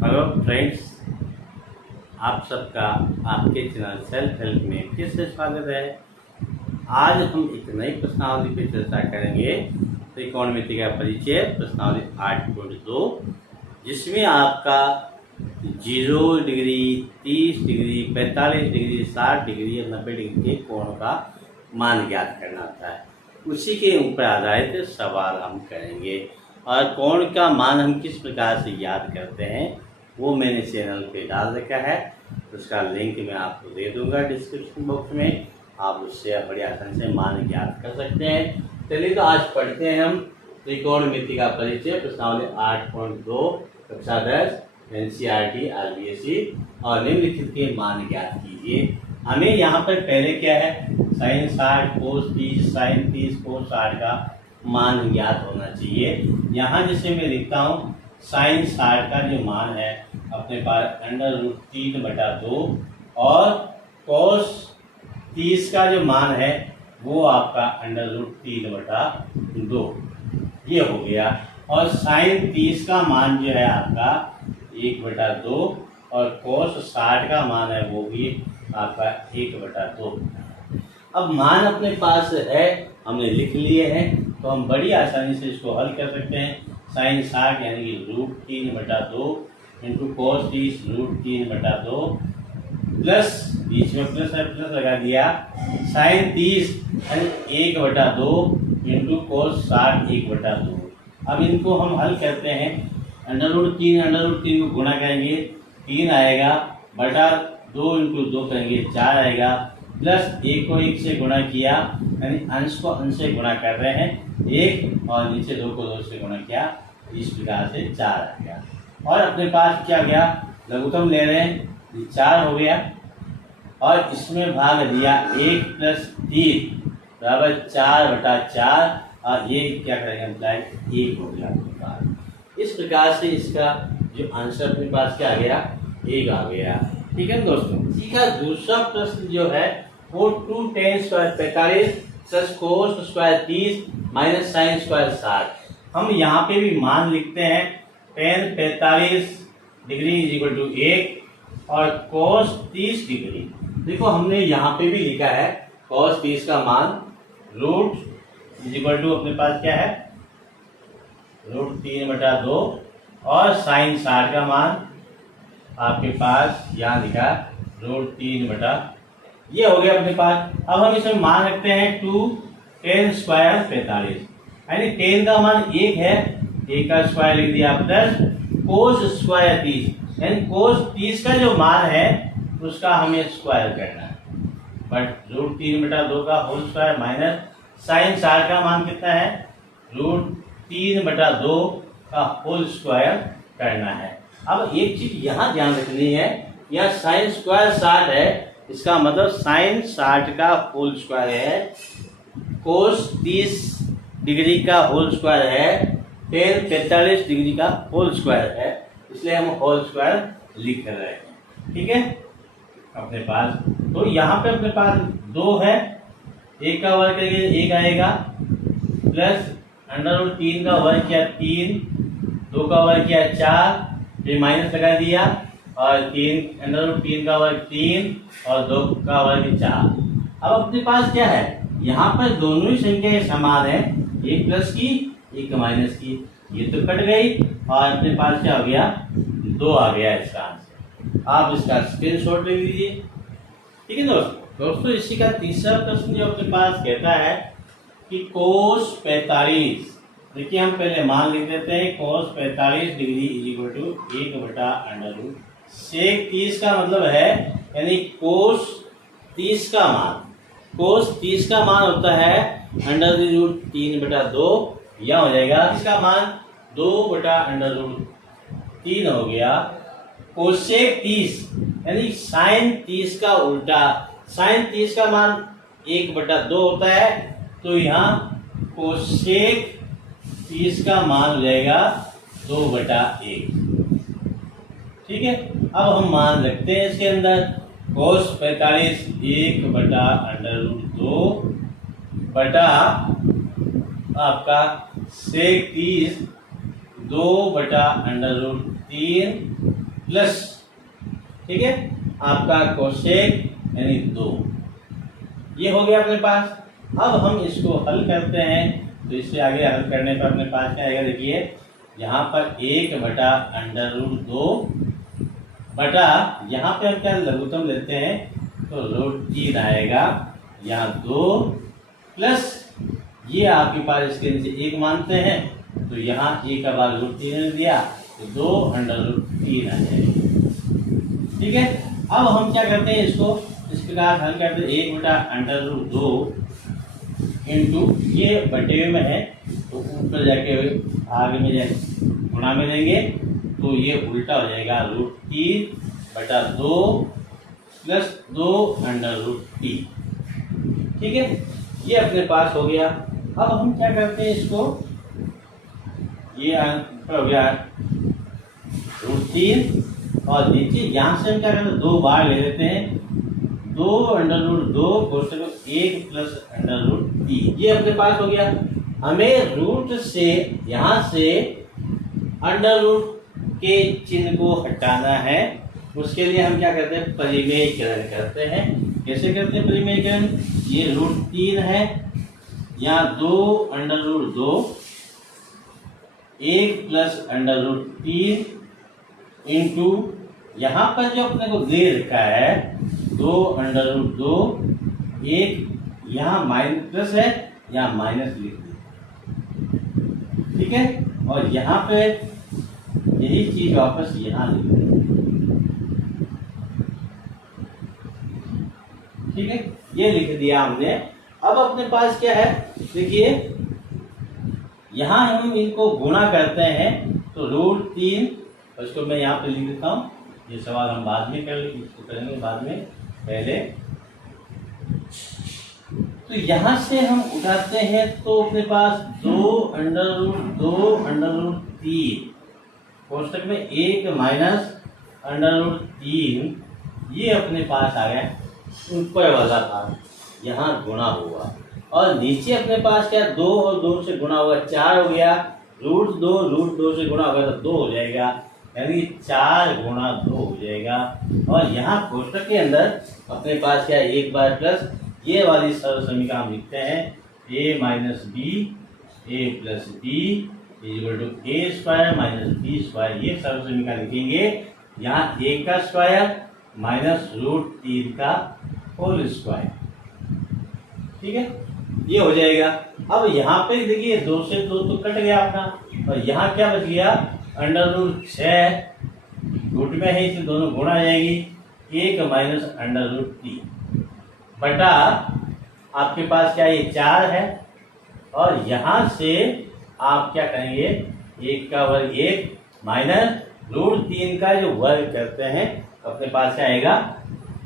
Hello friends, आप सबका आपके चैनल सेल्फ हेल्प में फिर से स्वागत है। आज हम एक नई प्रश्नावली पर चर्चा करेंगे। त्रिकोणमिति का परिचय प्रश्नावली 8.2, जिसमें आपका 0 डिग्री, 30 डिग्री, 45 डिग्री, 60 डिग्री और 90 डिग्री के कोण का मान ज्ञात करना होता है। उसी के ऊपर आधारित सवाल हम करेंगे और कोण का मान हम किस प्रकार से ज्ञात करते हैं वो मैंने चैनल पे डाल रखा है। उसका लिंक मैं आपको दे दूंगा डिस्क्रिप्शन बॉक्स में। आप उससे बड़ी आसानी से मान ज्ञात कर सकते हैं। चलिए तो आज पढ़ते हैं हम त्रिकोणमिति का परिचय प्रश्नावली 8.2 कक्षा 10 NCERT RBSE और निम्नलिखित के मान ज्ञात कीजिए। हमें यहाँ पर पहले क्या है, sin 60 cos 30 sin 30 cos 60 का मान ज्ञात होना चाहिए। यहाँ जैसे मैं लिखता हूँ sin 60 का जो मान है अपने पास √3/2 और cos 30 का जो मान है वो आपका √3/2 ये हो गया। और sin 30 का मान जो है आपका 1/2 और cos 60 का मान है वो भी आपका 1/2। अब मान अपने पास है, हमने लिख लिए हैं, तो हम बड़ी आसानी से इसको हल कर सकते हैं। sin 60 यानी कि √3/2 इंटू cos 30 √3/2 प्लस बीच में प्लस है, प्लस लगा दिया sin 30 यानी 1/2 इंटू cos 60 1/2। अब इनको हम हल करते हैं। √3 को गुणा करेंगे 3 आएगा, बटा 2 इंटू 2 करेंगे 4 आएगा, प्लस 1 को 1 से गुणा किया यानी अंश को अंश से गुणा कर रहे हैं 1 और नीचे 2 को 2 से गुणा किया, इस प्रकार से 4 आ गया। और अपने पास क्या गया, लघुत्तम ले रहे हैं 4 हो गया और इसमें भाग दिया 1 + 3 बराबर 4/4 और ये क्या करेंगे अप्लाई 1 हो गया अपने पास। इस प्रकार से इसका जो आंसर अपने पास क्या आ गया, 1 आ गया। ठीक है दोस्तों। ठीक है, दूसरा प्रश्न जो है वो 2 tan² 45 + cos² 30 - sin² 60। हम यहाँ पे भी मान लिखते हैं tan 45 डिग्री = 1 और cos 30 डिग्री। देखो हमने यहाँ पे भी लिखा है cos 30 का मान √ अपने पास क्या है √3/2 और sin 60 का मान आपके पास यहाँ लिखा √3/, ये हो गया अपने पास। अब हम इसमें मान रखते हैं 2 tan² 45 यानी tan का मान 1 है, 1 का स्क्वायर लिख दिया, प्लस cos² 30 यानी cos 30 का जो मान है उसका हमें स्क्वायर करना है, बट √3/2 का होल स्क्वायर माइनस sin 60 का मान कितना है √3/2 का होल स्क्वायर करना है। अब एक चीज यहाँ ध्यान रखनी है, यह sin² 60 है, इसका मतलब sin 60 का होल स्क्वायर है, cos 30 डिग्री का होल स्क्वायर है, tan 45 डिग्री का होल स्क्वायर है, इसलिए हम होल स्क्वायर लिख रहे हैं। ठीक है अपने पास। तो यहाँ पे अपने पास 2 है, 1 का वर्ग करेंगे 1 आएगा, प्लस √3 का वर्ग किया 3, 2 का वर्ग किया 4, फिर माइनस लगा दिया और 3 का वर्ग 3 और 2 का वर्ग 4। अब अपने पास क्या है, यहाँ पर दोनों ही संख्याएं समान है, 1 प्लस की 1 माइनस की, ये तो कट गई और अपने पास क्या हो गया 2 आ गया इसका आंसर। आप इसका स्क्रीनशॉट ले लीजिए। ठीक है दोस्तों, इसी का तीसरा प्रश्न जो अपने पास कहता है कि cos 45, देखिए हम पहले मान लिख देते हैं cos 45 डिग्री = 1/√। sec 30 का मतलब है यानी cos 30 का मान, cos 30 का मान होता है √3/2, यह हो जाएगा इसका मान 2/√3 हो गया। cosec 30 यानी sin 30 का उल्टा, sin 30 का मान 1/2 होता है, तो यहाँ cosec 30 का मान हो जाएगा 2/1। ठीक है, अब हम मान रखते हैं इसके अंदर cos 45 1/√2 बटा आपका sec 30 2/√3 प्लस, ठीक है, आपका कोसेक यानी 2। ये हो गया अपने पास। अब हम इसको हल करते हैं, तो इससे आगे हल करने पर अपने पास क्या आएगा, देखिए यहाँ पर 1/√2 बटा, यहाँ पे हम क्या लघुत्तम लेते हैं तो √3 आएगा, यहाँ 2 प्लस ये आपके पास इसके नीचे 1 मानते हैं, तो यहाँ 1/√3 दिया तो 2√3 आ जाएगा। ठीक है, अब हम क्या करते हैं, इसको इस प्रकार हल करते हैं, 1/√2 इंटू ये बटे में है तो ऊपर जाके आगे में जाके गुणा में लेंगे तो ये उल्टा हो जाएगा, √3/2 प्लस 2√3। ठीक है, ये अपने पास हो गया। अब हम क्या करते हैं, इसको ये हो गया √3 और नीचे यहाँ से हम क्या करते हैं, 2 बार ले लेते हैं, 2√2 कोष्टक 1 प्लस √3, ये अपने पास हो गया। हमें रूट से यहाँ से अंडर के चिन्ह को हटाना है, उसके लिए हम क्या करते हैं, परिमेयीकरण करते हैं। कैसे करते हैं परिमेयीकरण, ये √3 है, यहाँ 2√2 1 प्लस √3 इंटू यहाँ पर जो अपने को दे रखा है 2√2 1, यहाँ माइनस प्लस है, यहाँ माइनस लिख दिया। ठीक है, और यहाँ पे यही चीज वापस यहाँ लिख दें। ठीक है, ये लिख दिया हमने। अब अपने पास क्या है, देखिए यहाँ हम इनको गुणा करते हैं तो √3, उसको मैं यहाँ पे लिख देता हूँ, ये सवाल हम बाद में करेंगे बाद में, पहले तो यहाँ से हम उठाते हैं तो अपने पास 2√2√3 कोष्टक में 1 माइनस √3, ये अपने पास आ गया ऊपर वाला भाग, यहाँ गुणा हुआ और नीचे अपने पास क्या 2 और 2 से गुणा हुआ 4 हो गया, √2 से गुणा होगा तो 2 हो जाएगा, यानी 4 गुणा 2 हो जाएगा। और यहाँ कोष्टक के अंदर अपने पास क्या 1 बार प्लस ये वाली सरल समीकरण हम लिखते हैं, a minus B a plus B equal to a square minus b square, ये सरल समीकरण लिखेंगे। यहाँ a का स्क्वायर माइनस √3 का होल स्क्वायर। ठीक है, ये हो जाएगा। अब यहाँ पे देखिए 2 से 2 तो कट गया अपना, और यहाँ क्या बच गया, √6 रूट में है इसे दोनों गुणा जाएगी, 1 माइनस √3 बटा आपके पास क्या ये 4 है, और यहाँ से आप क्या करेंगे 1 का वर्ग 1 माइनस √3 का जो वर्ग करते हैं अपने पास क्या आएगा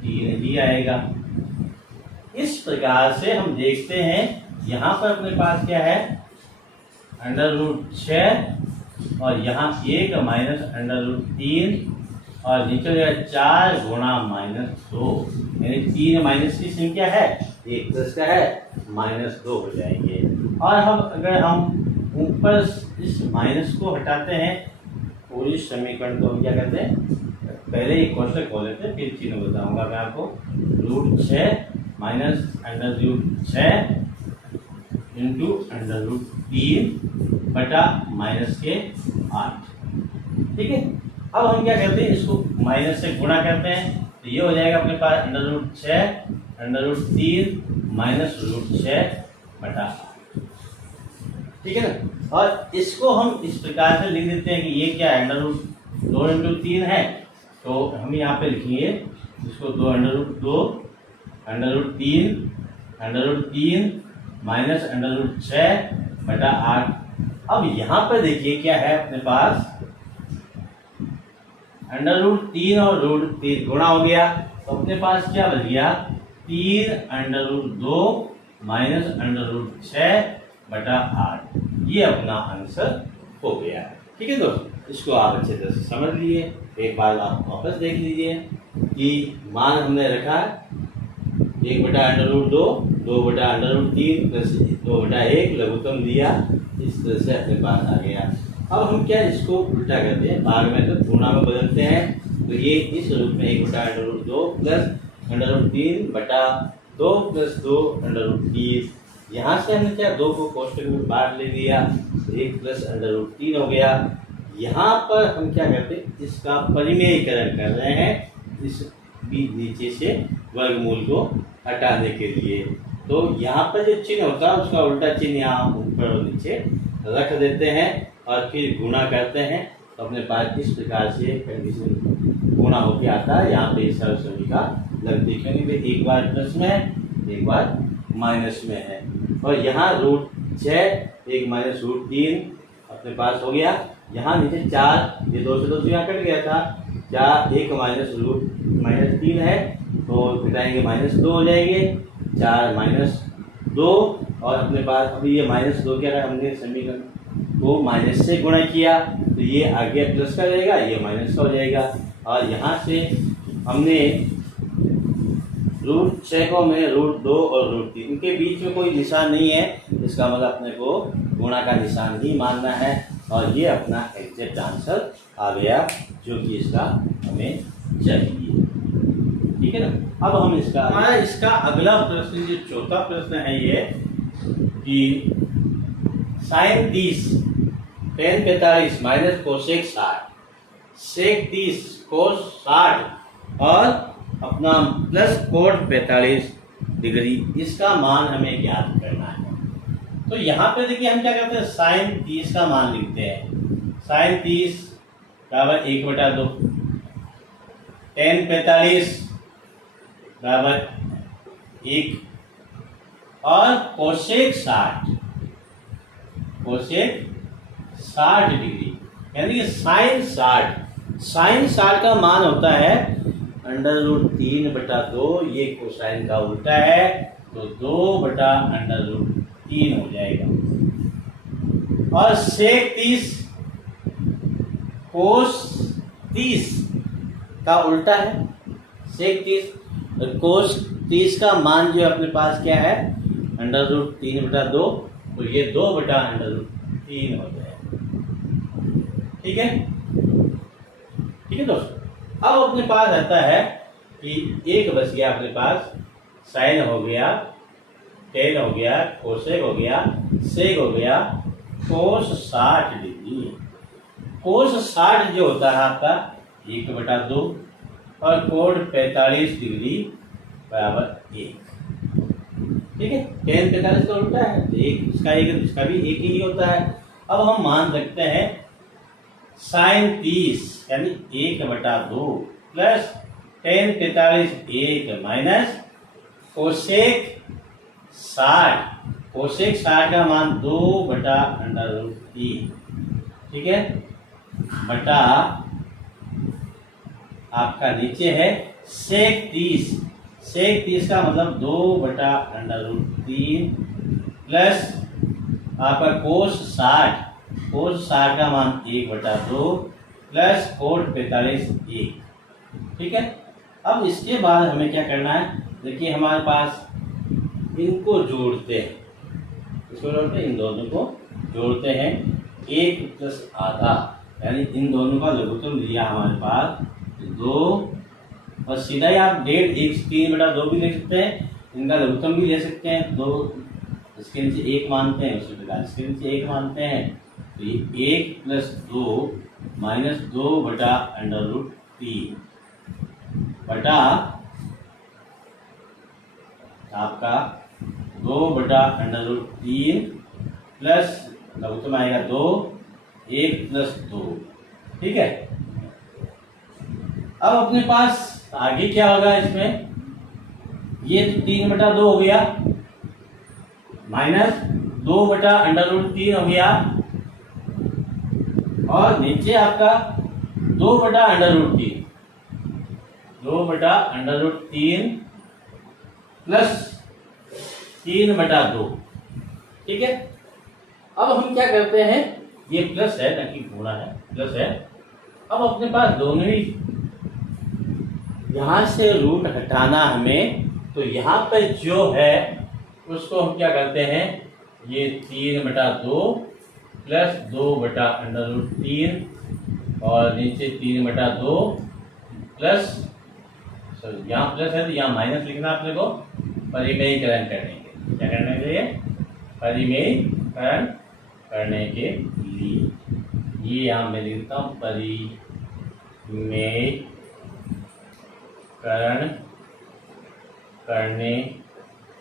3 ही आएगा। इस प्रकार से हम देखते हैं यहाँ पर अपने पास क्या है √6 और यहाँ 1 माइनस √3 और नीचे 4 गुणा -2, यानी 3 माइनस की संख्या है, 1 प्लस का है -2 हो जाएंगे। और हम अगर हम ऊपर इस माइनस को हटाते हैं पूरी समीकरण को हम क्या करते हैं, पहले एक कोष्टक खोल लेते हैं फिर चिन्ह बताऊंगा मैं आपको। √6 माइनस √6 इंटू √3 बटा माइनस के 8। ठीक है, अब हम क्या करते हैं, इसको माइनस से गुणा करते हैं तो ये हो जाएगा अपने पास √6 माइनस √6 बटा 8। ठीक है ना, और इसको हम इस प्रकार से लिख देते हैं कि ये क्या है √2 इंटू 3 है, तो हम यहाँ पे लिखेंगे इसको 2√2 √3 माइनस √6 बटा 8। अब यहाँ पर देखिए क्या है अपने पास √3 और √3 गुणा हो गया तो अपने पास क्या बच गया 3√2 माइनस √6 बटा 8, ये अपना आंसर हो गया है। ठीक है दोस्तों, इसको आप अच्छे तरह से समझ लिए, एक बार आप वापस देख लीजिए कि मान हमने रखा 1/√2 2/√3 प्लस 2/1 लघुत्तम दिया, इस तरह से अपने पास आ गया। अब हम क्या इसको उल्टा करते हैं, भाग में तो गुणा में बदलते हैं तो ये इस रूप में 1/√2 प्लस √3 बटा 2 प्लस 2 √3। यहाँ से हमने क्या 2 को कोष्टक में बाहर ले लिया, 1 प्लस √3 हो गया। यहाँ पर हम क्या करते हैं, इसका परिमेयीकरण कर रहे हैं इस नीचे से वर्गमूल को हटाने के लिए। तो यहाँ पर जो चिन्ह होता है उसका उल्टा चिन्ह यहाँ ऊपर और नीचे रख देते हैं और फिर गुणा करते हैं। तो अपने पास इस प्रकार से कंडीशन गुणा होके आता है। यहाँ पे सर्व सभी का लगती क्योंकि एक बार प्लस में है, एक बार माइनस में है। और यहाँ √6 1 माइनस √3 अपने पास हो गया। यहाँ नीचे 4, ये 2 से 2 यहाँ कट गया था, 4 1 माइनस 3 है तो घटाएंगे -2 हो जाएंगे, 4 -2 और अपने पास अभी ये -2 क्या रहा, हमने समीकरण को माइनस से गुणा किया तो ये आगे प्लस का रहेगा, ये माइनस का हो जाएगा। और यहाँ से हमने √6 को में √2 और √3 इनके बीच में कोई निशान नहीं है, इसका मतलब अपने को गुणा का निशान ही मानना है। और ये अपना एग्जैक्ट आंसर आ गया जो कि इसका हमें चाहिए। ठीक है ना। अब हम इसका अगला प्रश्न, जो चौथा प्रश्न है ये कि sin 30 tan 45 माइनस कोसेक 60 सेक 30 कोस 60 और अपना प्लस कोट 45 डिग्री, इसका मान हमें ज्ञात करना है। तो यहाँ पे देखिए हम क्या करते हैं, sin 30 का मान लिखते हैं। sin 30 बराबर 1/2, tan 45 बराबर 1 और कोसेक 60 डिग्री, यानी कि sin 60 का मान होता है √3/2, ये कोसाइन का उल्टा है तो 2/√3 हो जाएगा। और सेक 30 कोस 30 का उल्टा है, सेक 30 कोस 30 का मान जो अपने पास क्या है √3/2, तो ये 2/√3 हो जाएगा। ठीक है, ठीक है दोस्तों। अब अपने पास आता है कि एक बच गया अपने पास, साइन हो गया, टेन हो गया, कोसेक हो गया, सेक हो गया, कोस 60 डिग्री। कोस 60 जो होता है आपका 1/2 और कोड 45 डिग्री बराबर 1। ठीक है, टेन 45 का उल्टा है तो इसका भी एक ही होता है। अब हम मान सकते हैं sin 30 यानी 1/2 प्लस टेन 45 1 माइनस कोसेक 60 का मान 2/√3। ठीक है, बटा आपका नीचे है सेक 30 का मतलब 2/√3 प्लस आपका कोस 60 का मान 1/2 प्लस कोट 45 1। ठीक है, अब इसके बाद हमें क्या करना है, देखिए हमारे पास इनको जोड़ते हैं, इसको जोड़ते हैं, इन दोनों को जोड़ते हैं, 1 प्लस आधा यानी इन दोनों का लघुत्तम लिया हमारे पास 2 और सीधा ही आप 1.5 3/2 भी ले सकते हैं, इनका लघुत्तम भी ले सकते हैं 2, इसके नीचे 1 मानते हैं, उसी प्रकार इसके नीचे 1 मानते हैं तो ये 1 प्लस 2 माइनस 2/√3 बटा आपका 2/√3 प्लस लघुत्तम आएगा 2 1 प्लस 2। ठीक है, अब अपने पास आगे क्या होगा इसमें, ये तो 3/2 हो गया माइनस 2/√3 हो गया और नीचे आपका 2/√3 प्लस 3/2। ठीक है, अब हम क्या करते हैं, ये प्लस है ना कि गुणा है, प्लस है। अब अपने पास दोनों ही यहां से रूट हटाना हमें, तो यहाँ पे जो है उसको हम क्या करते हैं, ये 3/2 प्लस 2/√3 और नीचे 3/2 प्लस, सॉरी यहाँ प्लस है तो यहाँ माइनस लिखना आपने को, परिमेयीकरण करने के, क्या करने के लिए, परिमेयीकरण करने के लिए। ये यहाँ मैं लिखता हूँ परिमेयीकरण करने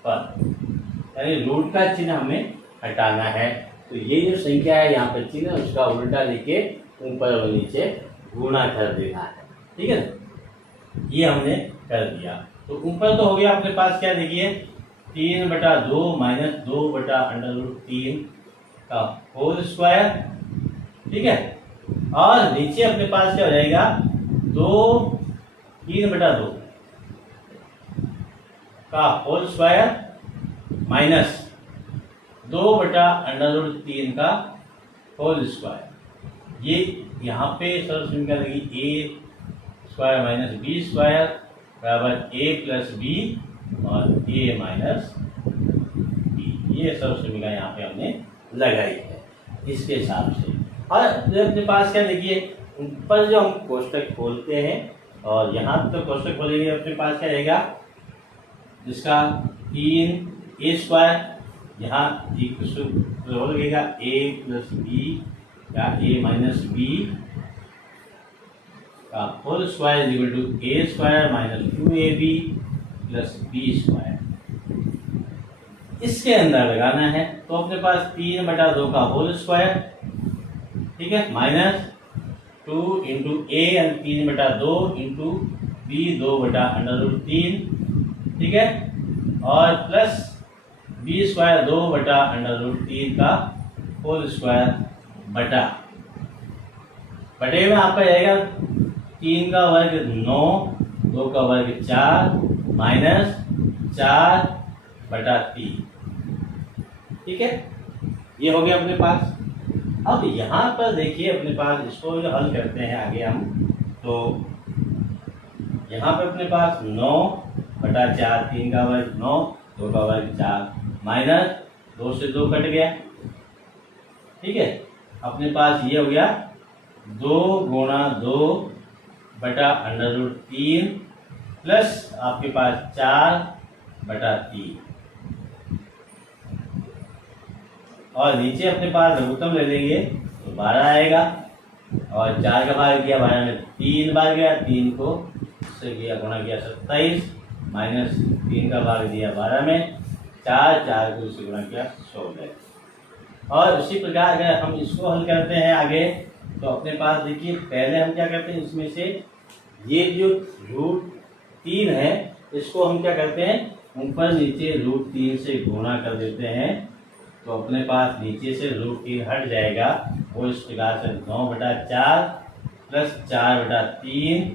पर, यानी रूट का चिन्ह हमें हटाना है। तो ये जो संख्या है यहाँ पर चिन्ह, उसका उल्टा लेके ऊपर और नीचे गुणा कर देना है, ठीक है ना। ये हमने कर दिया। तो ऊपर तो हो गया अपने पास, क्या देखिए 3/2 माइनस 2/√3 का होल स्क्वायर, ठीक है। और नीचे अपने पास क्या हो जाएगा, 3/2 का होल स्क्वायर माइनस 2/√3 का होल स्क्वायर। ये यहाँ पे सर्व समीकरण लगी a square minus b square बराबर a प्लस बी और a माइनस b। ये सर्व समीकरण यहाँ पे हमने लगाई है इसके हिसाब से। और अपने पास क्या देखिए, ऊपर जो हम कोष्टक खोलते हैं और यहाँ तो कोष्टक खोलेंगे, अपने पास क्या रहेगा, जिसका 3a स्क्वायर, यहाँ लगेगा a प्लस बी या a माइनस बी का whole square equal to a square minus 2ab plus b square. इसके अंदर लगाना है तो अपने पास 3/2 का होल स्क्वायर, ठीक है, माइनस 2 इंटू a यानी 3/2 इंटू b 2/√3, ठीक है, और प्लस b स्क्वायर 2/√3 का होल स्क्वायर बटे में आपका जाएगा 3 का वर्ग 9, 2 का वर्ग 4 माइनस 4/3, ठीक है। ये हो गया अपने पास। अब यहाँ पर देखिए अपने पास, इसको जो हल करते हैं आगे हम, तो यहाँ पे अपने पास 9/4, 3 का वर्ग 9, 2 का वर्ग 4 माइनस 2 से 2 कट गया, ठीक है। अपने पास ये हो गया 2 गुणा 2/√3 प्लस आपके पास 4/3, और नीचे अपने पास लघुत्तम ले लेंगे तो 12 आएगा, और 4 का भाग किया 12 में 3 बार गया, 3 को से किया गुणा किया 27 माइनस 3 का भाग दिया 12 में 4 को इससे गुणा किया 16। और उसी प्रकार अगर हम इसको हल करते हैं आगे, तो अपने पास देखिए पहले हम क्या करते हैं, इसमें से ये जो √3 है इसको हम क्या करते हैं, ऊपर नीचे √3 से गुणा कर देते हैं, तो अपने पास नीचे से √3 हट जाएगा। वो इस प्रकार से 9/4 प्लस 4/3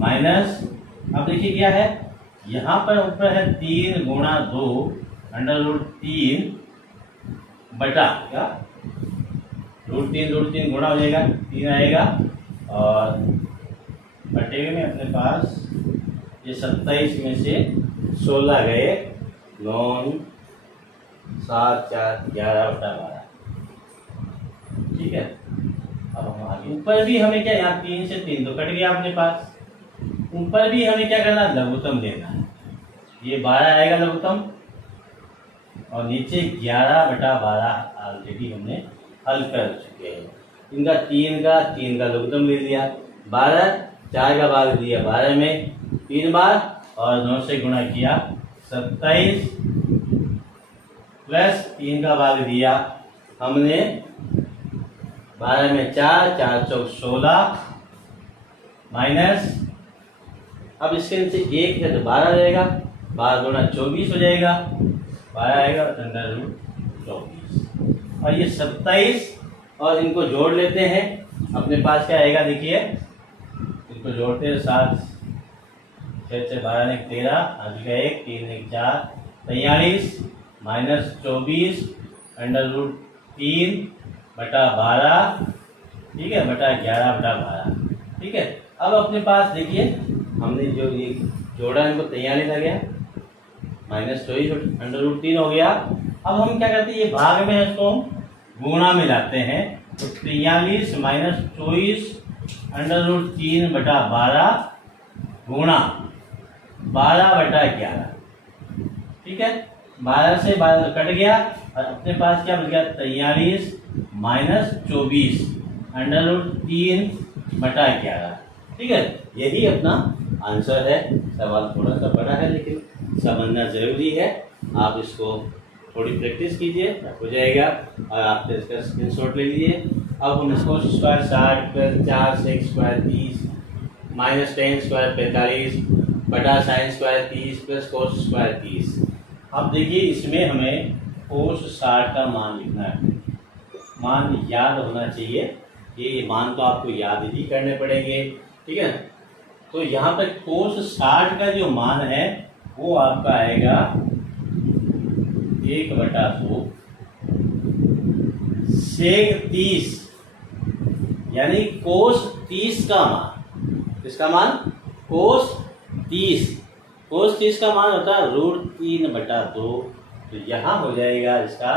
माइनस, अब देखिए क्या है, यहाँ पर ऊपर है 3 गुणा 2/√3 बटा क्या, √3 गुणा हो जाएगा, 3 आएगा, और बटे में अपने पास ये 27 में से 16 गए, 9 7 4 11/12, ठीक है। अब हम आगे ऊपर भी हमें क्या, यहाँ 3 से 3 तो कट गया अपने पास, ऊपर भी हमें क्या करना, लघुत्तम लेना है। ये 12 आएगा लघुत्तम, और नीचे 11/12 ऑलरेडी हमने हल कर चुके हैं। इनका 3 का लघुत्तम ले लिया, 12, 4 का भाग दिया 12 में 3 बार, और 9 से गुणा किया 27 प्लस 3 का भाग दिया हमने 12 में 4, 4 चौक 16 माइनस, अब इसके नीचे 1 है तो 12 रहेगा, 12 गुणा 24 हो जाएगा, 12 आएगा √24, और ये 27, और इनको जोड़ लेते हैं, अपने पास क्या आएगा देखिए, इसको जोड़ते हैं 7 6 से 12 ने 13, आगे का 1 3 ने 4 43 माइनस 24 √3 बटा 12, ठीक है, बटा 11/12, ठीक है। अब अपने पास देखिए हमने जो ये जोड़ा इनको 43 आ गया, माइनस 24 √3 हो गया। अब हम क्या करते हैं, ये भाग में इसको गुणा में लाते हैं, तो 43 माइनस 24 √3 बटा 12 गुणा 12/11। ठीक है, 12 से 12 कट गया और अपने पास क्या बच गया 43 माइनस 24 √3/11। ठीक है, यही अपना आंसर है। सवाल थोड़ा सा बड़ा है लेकिन समझना जरूरी है। आप इसको थोड़ी प्रैक्टिस कीजिए, हो जाएगा। और आप इसका स्क्रीनशॉट ले लीजिए। अब हम इसको square 60 plus 4 sec square 30 minus 10 square 45 बटा sine square 30 plus cos square 30। अब देखिए इसमें हमें कोस 60 का मान लिखना है। मान याद होना चाहिए, ये मान तो आपको याद ही करने पड़ेंगे। ठीक है, तो यहाँ पर कोस 60 का जो मान है वो आपका आएगा 1/2 सेक 30, यानी कोस 30 का मान। किसका मान? कोस 30। कोस 30 का मान होता है √3/2। तो यहाँ हो जाएगा इसका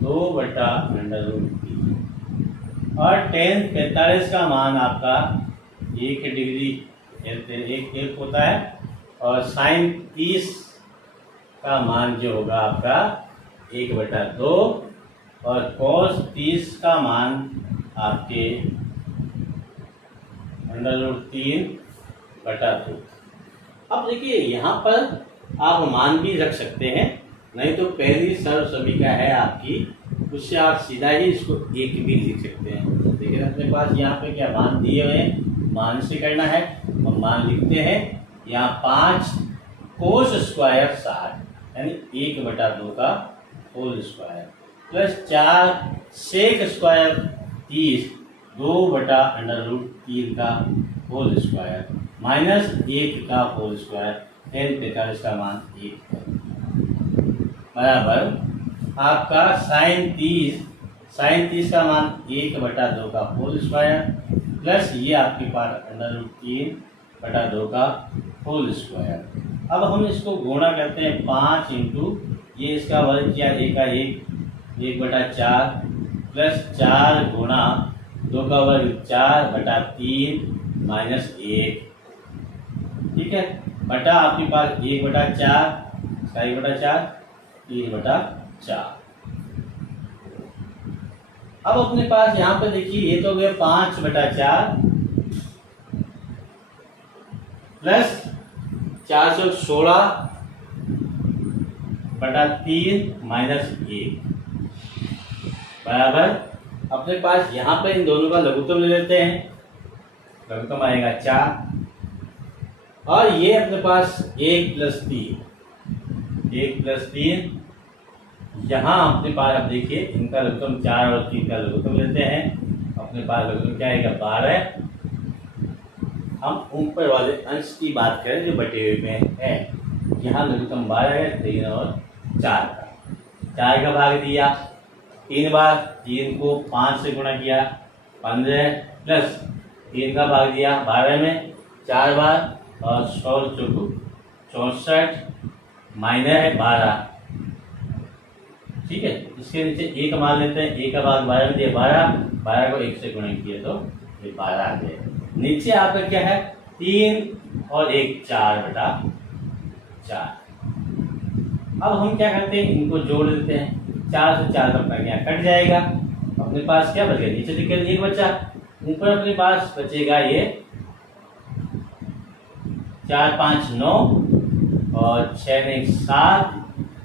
2/√3। और tan 45 का मान आपका 1 डिग्री एक होता है। और साइन 30 का मान जो होगा आपका 1/2। और cos 30 का मान आपके √3/2। अब देखिए यहाँ पर आप मान भी रख सकते हैं, नहीं तो पहली सर्व समीकरण है आपकी, उससे आप सीधा ही इसको एक भी लिख सकते हैं। देखिए अपने पास यहाँ पे क्या मान दिए हुए हैं, मान से करना है और मान लिखते हैं। यहाँ 5 कोस स्क्वायर 60 यानी 1/2 का whole square plus 4 sec square 30 2/√3 का होल स्क्वायर माइनस 1 का होल स्क्वायर। tan 45 का मान 1 है बराबर आपका साइन 30 का मान 1/2 का होल स्क्वायर प्लस ये आपके पास √3/2 का होल स्क्वायर। अब हम इसको गुणा करते हैं 5 इंटू ये इसका वर्ग किया 1 का 1/4 प्लस 4 गुणा 2 का वर्ग 4/3 माइनस 1। ठीक है, बटा आपके पास 1/4 1/4 3/4। अब अपने पास यहाँ पे देखिए ये तो गया 5/4 प्लस 416/3 माइनस 1 बराबर अपने पास यहाँ पे इन दोनों का लघुत्तम ले लेते हैं। लघुत्तम आएगा 4 और ये अपने पास 1 + 3 यहाँ अपने पास अब देखिए इनका लघुत्तम 4 और 3 का लघुत्तम लेते हैं। अपने पास लघुत्तम क्या आएगा 12। हम ऊपर वाले अंश की बात करें जो बटे हुए में है। यहाँ लघुत्तम 12 है, 3 और 4 का 4 का भाग दिया 3 बार, 3 को 5 से गुणा किया 15 प्लस 3 का भाग दिया 12 में 4 बार और 64 माइनस 12। ठीक है, इसके नीचे 1 मान लेते हैं। 1 का भाग 12 में दिया 12 को 1 से गुणा किया तो ये 12 आ गया। नीचे आपका क्या है 3 और 1 4/4। अब हम क्या करते हैं इनको जोड़ देते हैं। 4 से 4 का क्या कट जाएगा। अपने पास क्या बच गया, नीचे देखिए 1 बचा, ऊपर अपने पास बचेगा ये 4 5 9 और 6 1 7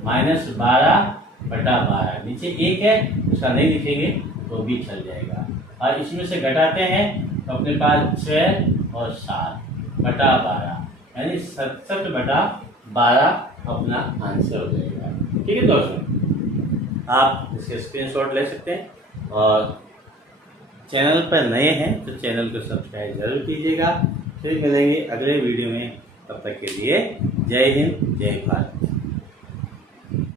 माइनस 12/12। नीचे 1 है उसका नहीं लिखेंगे तो भी चल जाएगा। और इसमें से घटाते हैं तो अपने पास 6 और 7/12 यानी 67/12 अपना आंसर हो जाएगा। ठीक है दोस्तों, आप इसके स्क्रीनशॉट ले सकते हैं। और चैनल पर नए हैं तो चैनल को सब्सक्राइब जरूर कीजिएगा। फिर मिलेंगे अगले वीडियो में, तब तक के लिए जय हिंद जय भारत।